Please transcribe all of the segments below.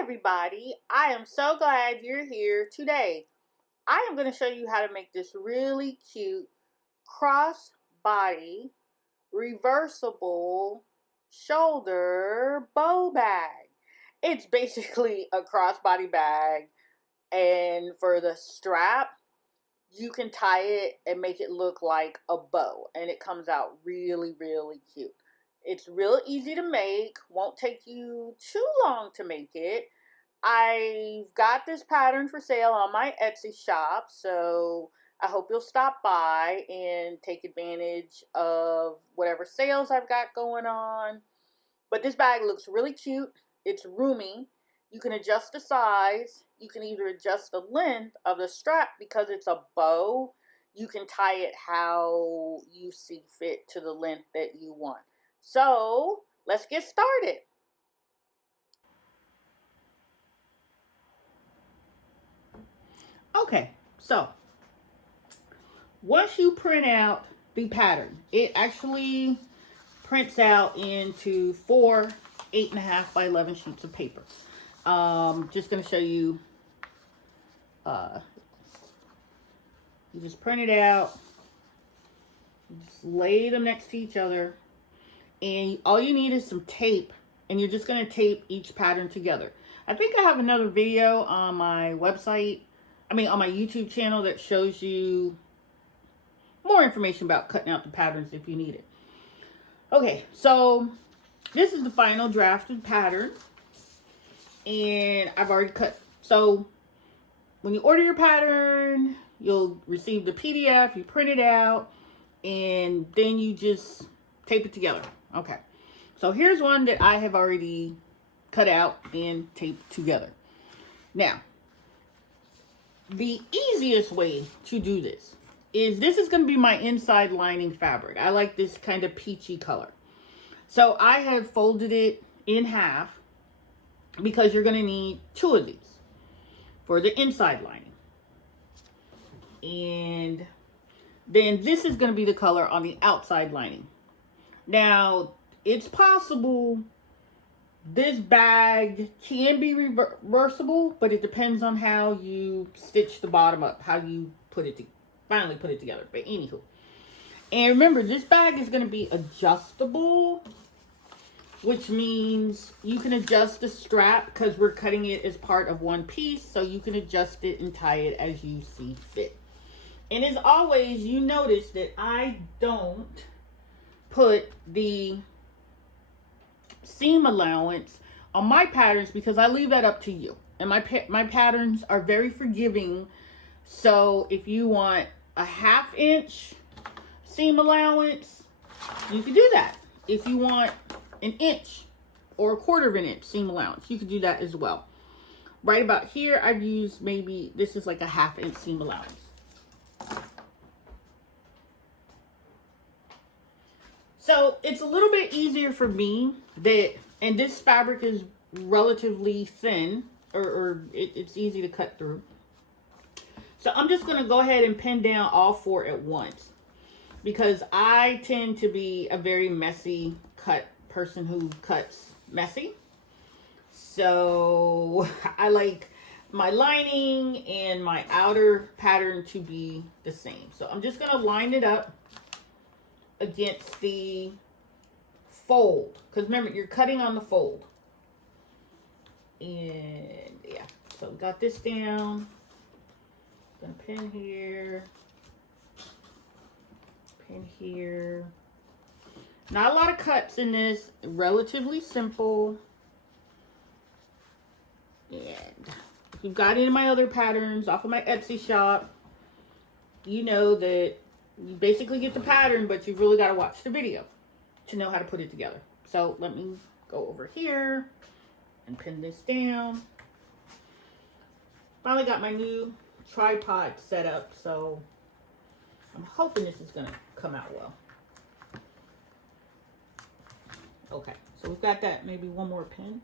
Everybody, I am so glad you're here today. I am going to show you how to make this really cute crossbody reversible shoulder bow bag. It's basically a crossbody bag, and for the strap you can tie it and make it look like a bow, and it comes out really cute. It's real easy to make, won't take you too long to make it. I've got this pattern for sale on my Etsy shop, so I hope you'll stop by and take advantage of whatever sales I've got going on. But this bag looks really cute. It's roomy. You can adjust the size. You can either adjust the length of the strap because it's a bow. You can tie it how you see fit to the length that you want. So let's get started. Okay, so once you print out the pattern, it actually prints out into 4 8.5 by 11 sheets of paper. Just going to show you, you just print it out, you just lay them next to each other, and all you need is some tape, and you're just going to tape each pattern together. I think I have another video on my website, on my YouTube channel, that shows you more information about cutting out the patterns if you need it. Okay, so this is the final drafted pattern, and I've already cut. So when you order your pattern, you'll receive the PDF, you print it out, and then you just tape it together. Okay, so here's one that I have already cut out and taped together. Now, the easiest way to do this is going to be my inside lining fabric. I like this kind of peachy color. So I have folded it in half because you're going to need 2 of these for the inside lining. And then this is going to be the color on the outside lining. Now, it's possible this bag can be reversible, but it depends on how you stitch the bottom up, how you finally put it together. But anywho, and remember, this bag is going to be adjustable, which means you can adjust the strap because we're cutting it as part of one piece, so you can adjust it and tie it as you see fit. And as always, you notice that I don't put the seam allowance on my patterns because I leave that up to you. And my patterns are very forgiving. So if you want a 1/2 inch seam allowance, you can do that. If you want an inch or 1/4 inch seam allowance, you can do that as well. Right about here, I've used this is like a 1/2 inch seam allowance. So it's a little bit easier for me and this fabric is relatively thin, or it's easy to cut through. So I'm just going to go ahead and pin down all 4 at once because I tend to be a very messy person who cuts messy. So I like my lining and my outer pattern to be the same. So I'm just going to line it up against the fold, because remember, you're cutting on the fold. And yeah, so we got this down. Gonna pin here, pin here. Not a lot of cuts in this, relatively simple. And if you've got any of my other patterns off of my Etsy shop, you know that you basically get the pattern, but you've really got to watch the video to know how to put it together. So let me go over here and pin this down. Finally got my new tripod set up, so I'm hoping this is going to come out well. Okay, so we've got that. Maybe one more pin.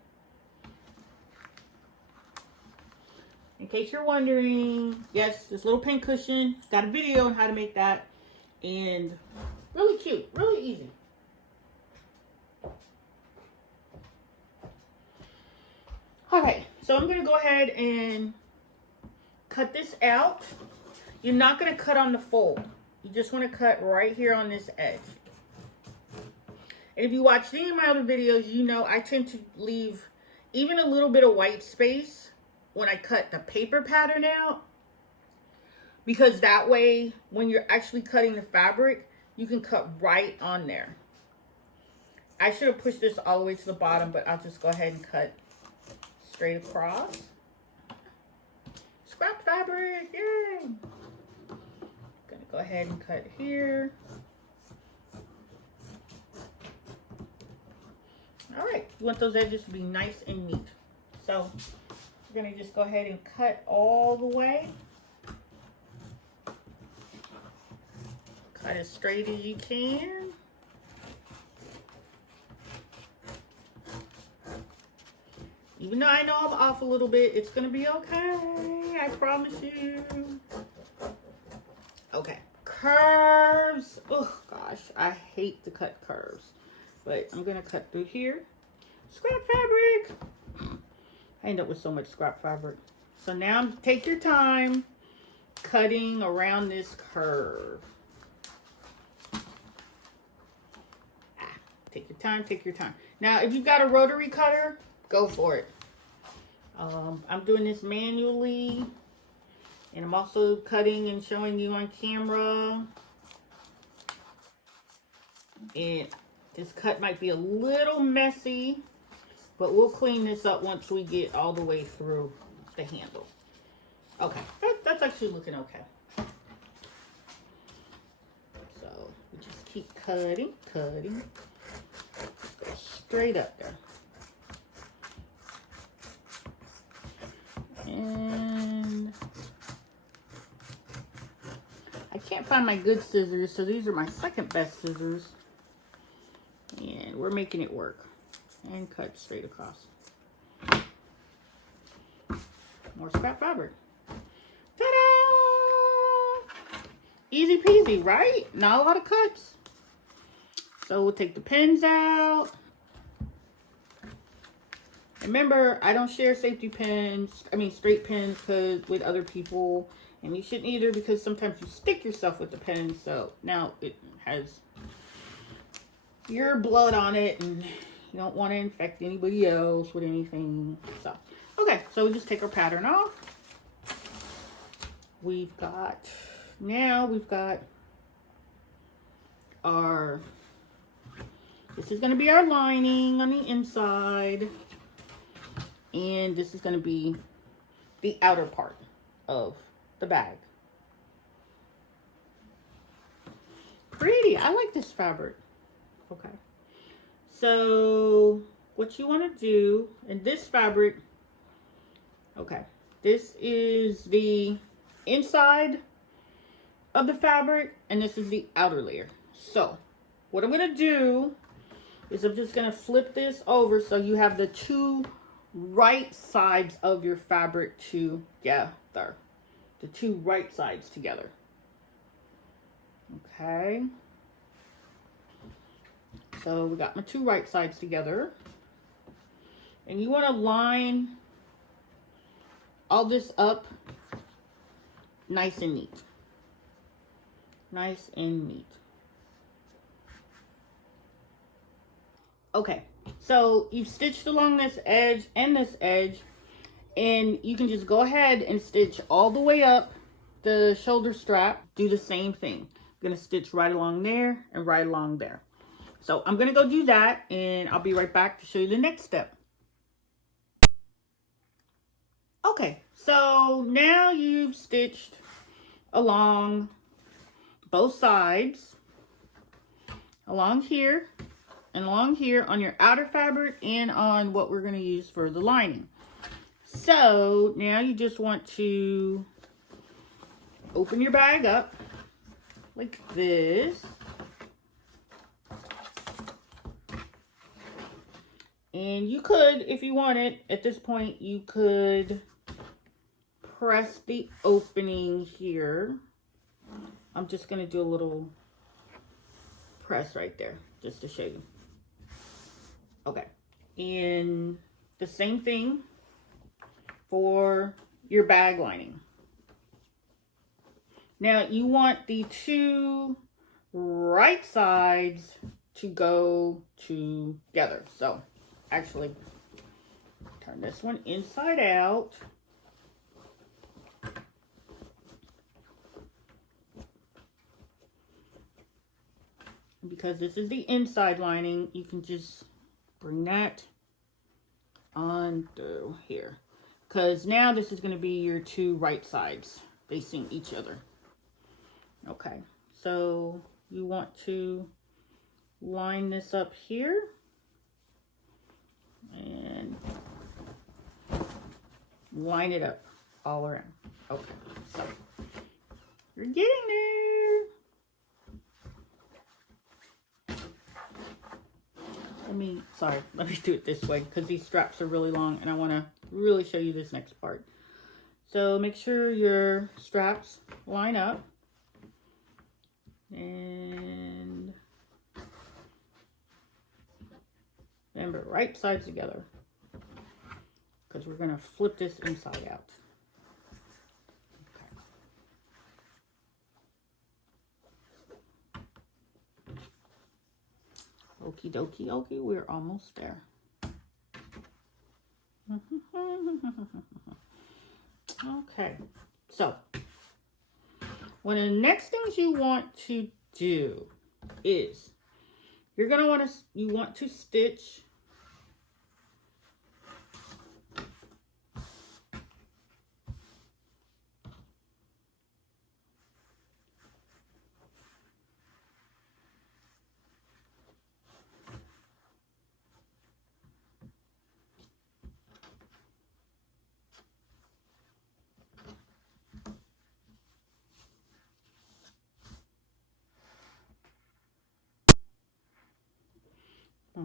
In case you're wondering, yes, this little pin cushion, got a video on how to make that. And really cute, really easy. All right, So I'm going to go ahead and cut this out. You're not going to cut on the fold. You just want to cut right here on this edge. And if you watch any of my other videos, you know I tend to leave even a little bit of white space when I cut the paper pattern out. Because that way, when you're actually cutting the fabric, you can cut right on there. I should have pushed this all the way to the bottom, but I'll just go ahead and cut straight across. Scrap fabric, yay! Gonna go ahead and cut here. All right, you want those edges to be nice and neat. So we're gonna just go ahead and cut all the way. Cut as straight as you can. Even though I know I'm off a little bit, it's gonna be okay, I promise you. Okay, curves. Oh gosh, I hate to cut curves, but I'm gonna cut through here. Scrap fabric. I end up with so much scrap fabric. So now take your time cutting around this curve. Take your time, take your time. Now, if you've got a rotary cutter, go for it. I'm doing this manually, and I'm also cutting and showing you on camera. And this cut might be a little messy, but we'll clean this up once we get all the way through the handle. Okay, that's actually looking okay. So we just keep cutting. Just go straight up there. And I can't find my good scissors, so these are my second best scissors. And we're making it work. And cut straight across. More scrap fabric. Ta-da! Easy peasy, right? Not a lot of cuts. So we'll take the pins out. Remember, I don't share safety pins, straight pins with other people. And you shouldn't either, because sometimes you stick yourself with the pins. So now it has your blood on it, and you don't want to infect anybody else with anything. So, okay, so we just take our pattern off. Now we've got our, this is going to be our lining on the inside. And this is going to be the outer part of the bag. Pretty. I like this fabric. Okay. So what you want to do in this fabric, okay, this is the inside of the fabric and this is the outer layer. So what I'm going to do is I'm just going to flip this over so you have the two right sides of your fabric together. The two right sides together. Okay. So we got my two right sides together. And you want to line all this up nice and neat. Nice and neat. Okay. So you've stitched along this edge and this edge, and you can just go ahead and stitch all the way up the shoulder strap. Do the same thing. I'm going to stitch right along there and right along there. So I'm going to go do that, and I'll be right back to show you the next step. Okay, so now you've stitched along both sides, along here, and along here on your outer fabric and on what we're going to use for the lining. So now you just want to open your bag up like this. And you could, if you wanted, at this point, you could press the opening here. I'm just going to do a little press right there just to show you. Okay, and the same thing for your bag lining. Now you want the two right sides to go together. So actually turn this one inside out. Because this is the inside lining, you can just bring that on through here. Because now this is going to be your two right sides facing each other. Okay, so you want to line this up here. And line it up all around. Okay, so you're getting there. Let me do it this way because these straps are really long and I want to really show you this next part. So make sure your straps line up and remember, right sides together because we're going to flip this inside out. Okie dokie, okay, we're almost there. Okay, so one of the next things you want to do is you want to stitch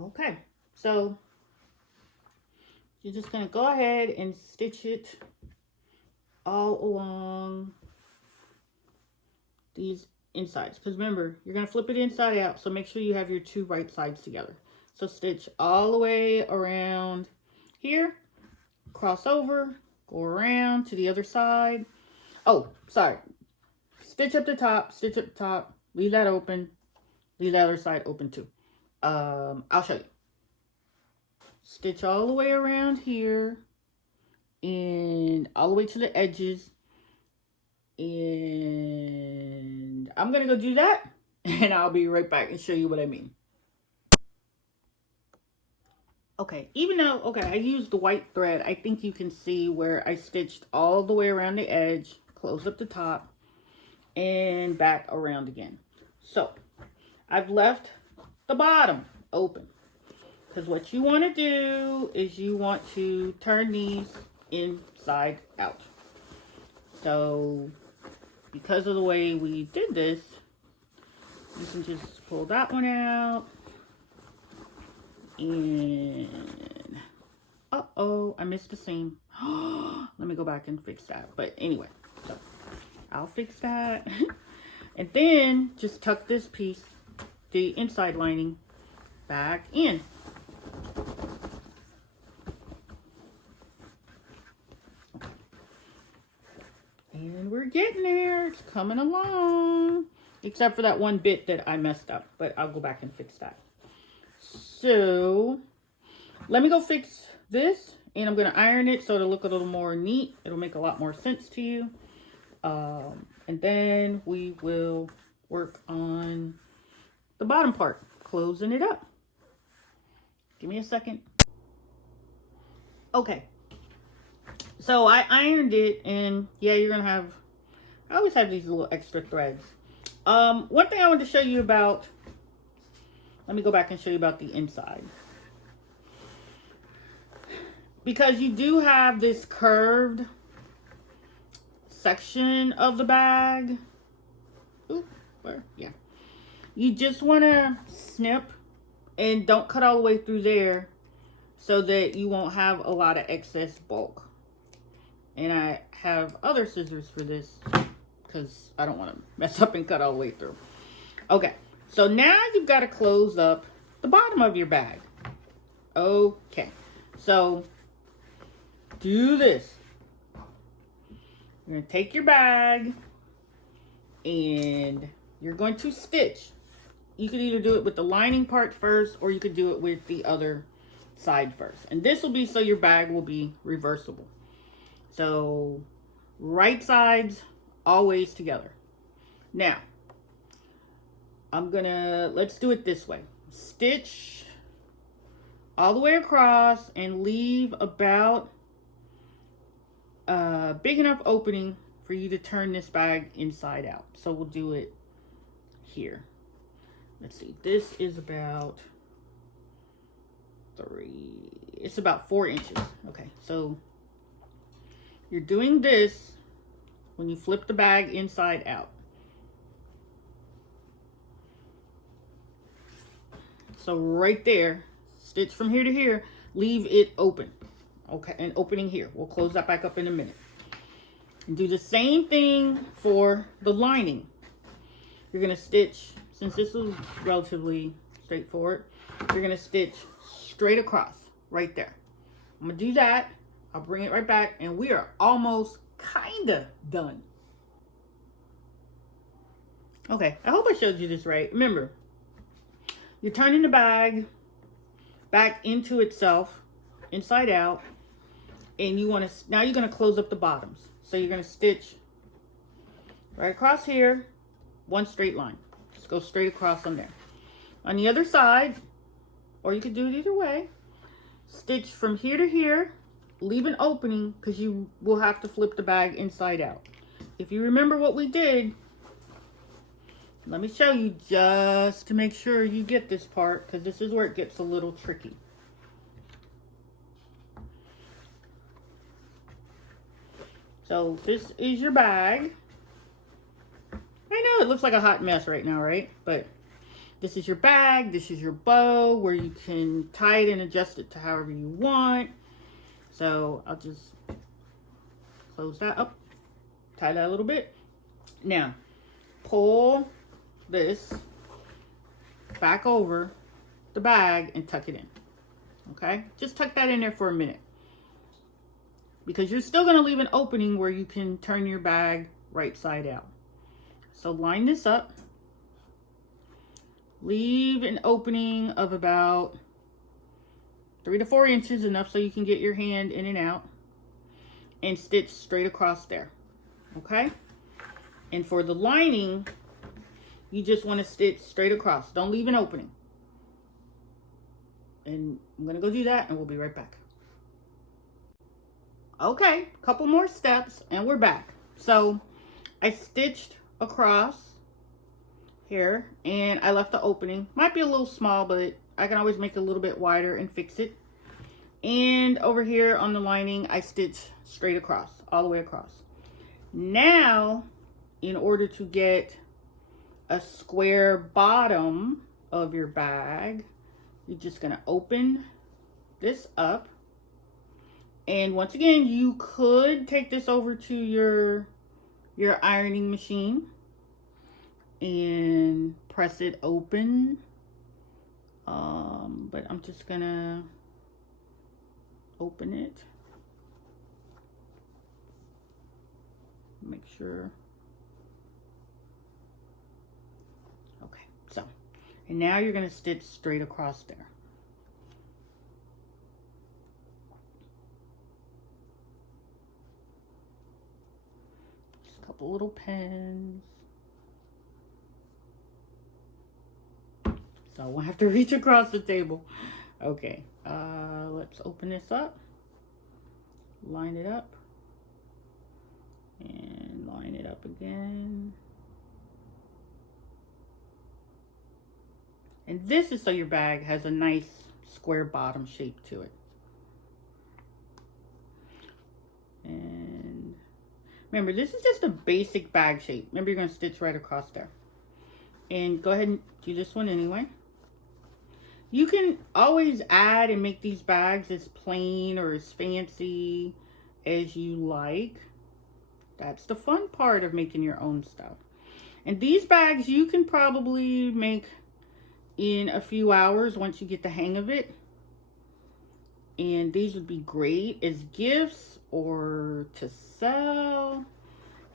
okay, so you're just going to go ahead and stitch it all along these insides. Because remember, you're going to flip it inside out, so make sure you have your two right sides together. So stitch all the way around here, cross over, go around to the other side. Oh, sorry. Stitch up the top, leave that open, leave the other side open too. I'll show you. Stitch all the way around here and all the way to the edges. And I'm going to go do that and I'll be right back and show you what I mean. Okay, even though, I used the white thread, I think you can see where I stitched all the way around the edge, close up the top, and back around again. So, I've left the bottom open. Because what you want to do is you want to turn these inside out. So, because of the way we did this, you can just pull that one out. And, uh-oh, I missed the seam. Let me go back and fix that. But anyway, so I'll fix that. And then just tuck this piece, the inside lining, back in. And we're getting there. It's coming along. Except for that one bit that I messed up. But I'll go back and fix that. So, let me go fix this. And I'm going to iron it so it'll look a little more neat. It'll make a lot more sense to you. And then we will work on the bottom part. Closing it up. Give me a second. Okay. So I ironed it, and yeah, you're gonna have, I always have these little extra threads. One thing I wanted to show you about, let me go back and show you about the inside. Because you do have this curved section of the bag. Ooh, where? Yeah. You just want to snip and don't cut all the way through there so that you won't have a lot of excess bulk. And I have other scissors for this because I don't want to mess up and cut all the way through. Okay, so now you've got to close up the bottom of your bag. Okay, so do this. You're going to take your bag and you're going to stitch. You could either do it with the lining part first, or you could do it with the other side first. And this will be so your bag will be reversible. So right sides always together. Now, let's do it this way. Stitch all the way across and leave about a big enough opening for you to turn this bag inside out. So we'll do it here. Let's see, this is about it's about 4 inches. Okay, so you're doing this when you flip the bag inside out. So right there, stitch from here to here, leave it open. Okay, an opening here. We'll close that back up in a minute. And do the same thing for the lining. You're gonna stitch, since this is relatively straightforward, you're gonna stitch straight across right there. I'm gonna do that. I'll bring it right back, and we are almost kinda done. Okay, I hope I showed you this right. Remember, you're turning the bag back into itself, inside out, and now you're gonna close up the bottoms. So you're gonna stitch right across here, one straight line. Just go straight across on there. On the other side, or you could do it either way, stitch from here to here, leave an opening because you will have to flip the bag inside out. If you remember what we did, let me show you just to make sure you get this part, because this is where it gets a little tricky. So this is your bag. I know it looks like a hot mess right now, right? But this is your bag. This is your bow where you can tie it and adjust it to however you want. So I'll just close that up, tie that a little bit. Now, pull this back over the bag and tuck it in. Okay? Just tuck that in there for a minute, because you're still going to leave an opening where you can turn your bag right side out. So line this up. Leave an opening of about 3 to 4 inches, enough so you can get your hand in and out, and stitch straight across there. Okay? And for the lining, you just want to stitch straight across. Don't leave an opening. And I'm going to go do that, and we'll be right back. Okay, a couple more steps and we're back. So I stitched across here and I left the opening. Might be a little small, but I can always make it a little bit wider and fix it. And over here on the lining, I stitched straight across, all the way across. Now, in order to get a square bottom of your bag, you're just gonna open this up. And once again, you could take this over to your ironing machine and press it open. But I'm just gonna open it. Make sure. Okay, so, and now you're gonna stitch straight across there. Couple little pins. So I won't have to reach across the table. Okay, let's open this up, line it up, and line it up again. And this is so your bag has a nice square bottom shape to it. And remember, this is just a basic bag shape. Remember, you're going to stitch right across there. And go ahead and do this one anyway. You can always add and make these bags as plain or as fancy as you like. That's the fun part of making your own stuff. And these bags you can probably make in a few hours once you get the hang of it. And these would be great as gifts or to sell.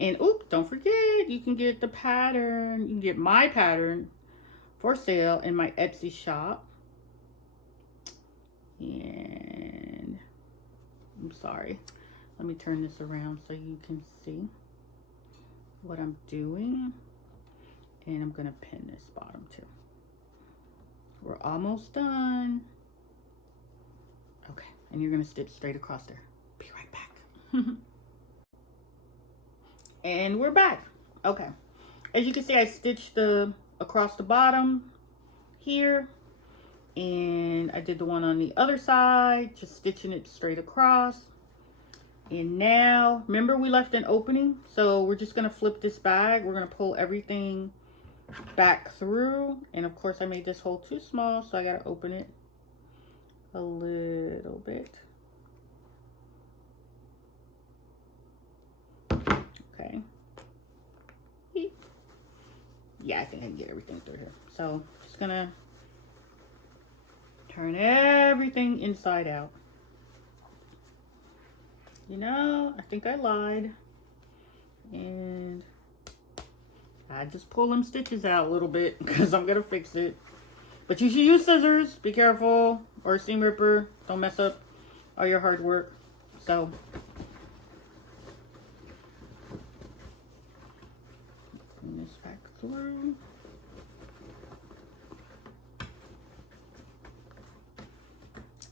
And oop, don't forget, you can get the pattern. You can get my pattern for sale in my Etsy shop. And I'm sorry. Let me turn this around so you can see what I'm doing. And I'm going to pin this bottom too. We're almost done. Okay, and you're going to stitch straight across there. Be right back. And we're back. Okay. As you can see, I stitched across the bottom here. And I did the one on the other side, just stitching it straight across. And now, remember we left an opening? So we're just going to flip this bag. We're going to pull everything back through. And of course I made this hole too small, so I got to open it a little bit. Okay. Yeah, I think I can get everything through here. So just gonna turn everything inside out. You know, I think I lied. And I just pull them stitches out a little bit because I'm gonna fix it. But you should use scissors. Be careful. Or a seam ripper. Don't mess up all your hard work. So bring this back through.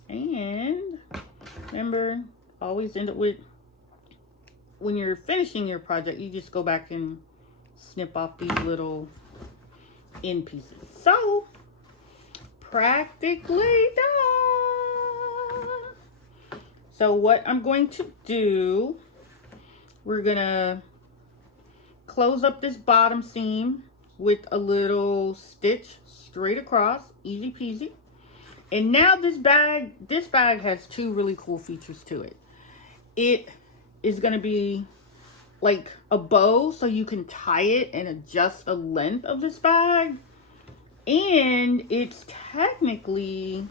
And remember, always end up with, when you're finishing your project, you just go back and snip off these little end pieces. So, practically done. So what I'm going to do, we're gonna close up this bottom seam with a little stitch straight across, easy peasy. And now this bag has two really cool features to it. It is gonna be like a bow, so you can tie it and adjust the length of this bag. And it's technically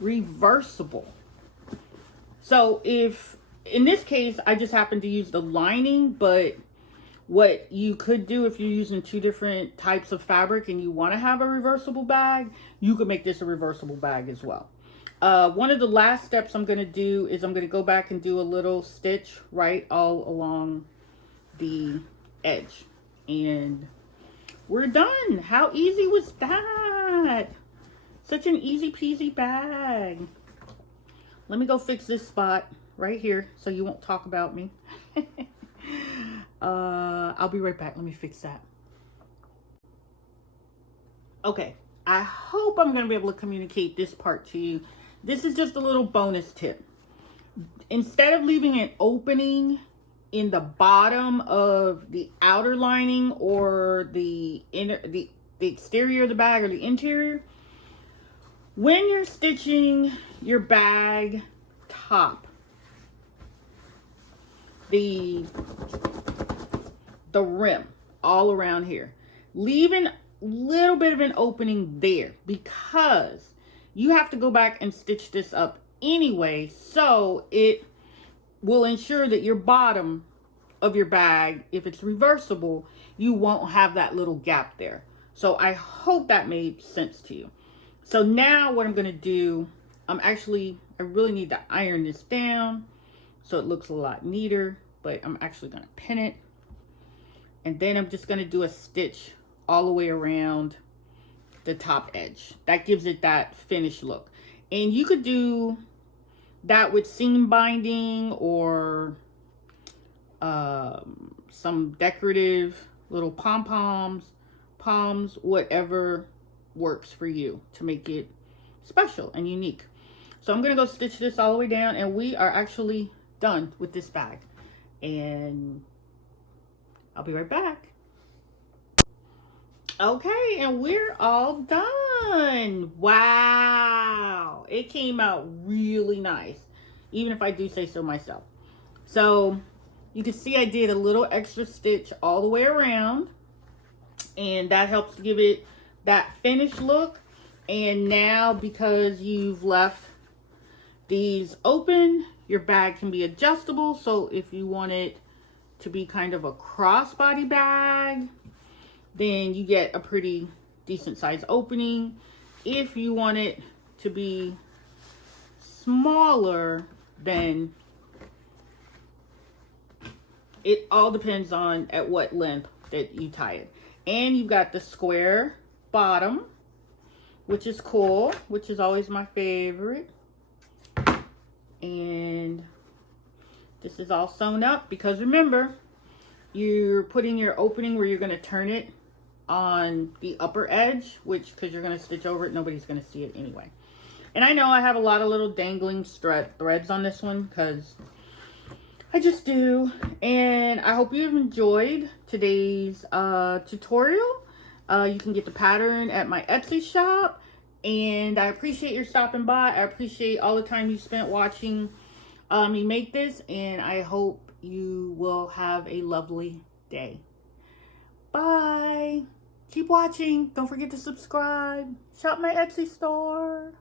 reversible. So if, in this case, I just happen to use the lining, but what you could do if you're using two different types of fabric and you want to have a reversible bag, you could make this a reversible bag as well. One of the last steps I'm going to do is I'm going to go back and do a little stitch right all along the edge. And we're done. How easy was that? Such an easy peasy bag. Let me go fix this spot right here so you won't talk about me. I'll be right back. Let me fix that. Okay, I hope I'm going to be able to communicate this part to you. This is just a little bonus tip. Instead of leaving an opening in the bottom of the outer lining or the exterior of the bag or the interior, when you're stitching your bag top, the rim all around here, leave a little bit of an opening there because you have to go back and stitch this up anyway, so it will ensure that your bottom of your bag, if it's reversible, you won't have that little gap there. So I hope that made sense to you. So now what I'm going to do, I really need to iron this down so it looks a lot neater, but I'm actually going to pin it. And then I'm just going to do a stitch all the way around the top edge. That gives it that finished look. And you could do that with seam binding or some decorative little pom-poms, palms, whatever works for you to make it special and unique. So I'm going to go stitch this all the way down, and we are actually done with this bag. And I'll be right back. Okay, and we're all done. Wow, it came out really nice, even if I do say so myself. So you can see I did a little extra stitch all the way around, and that helps to give it that finished look. And now, because you've left these open, your bag can be adjustable. So if you want it to be kind of a crossbody bag, then you get a pretty decent size opening. If you want it to be smaller, then it all depends on at what length that you tie it. And you've got the square bottom, which is cool, which is always my favorite. And this is all sewn up because remember, you're putting your opening where you're going to turn it on the upper edge, which, because you're going to stitch over it, nobody's going to see it anyway. And I know I have a lot of little dangling threads on this one because I just do. And I hope you've enjoyed today's tutorial. You can get the pattern at my Etsy shop. And I appreciate your stopping by. I appreciate all the time you spent watching me make this. And I hope you will have a lovely day. Bye. Keep watching. Don't forget to subscribe. Shop my Etsy store.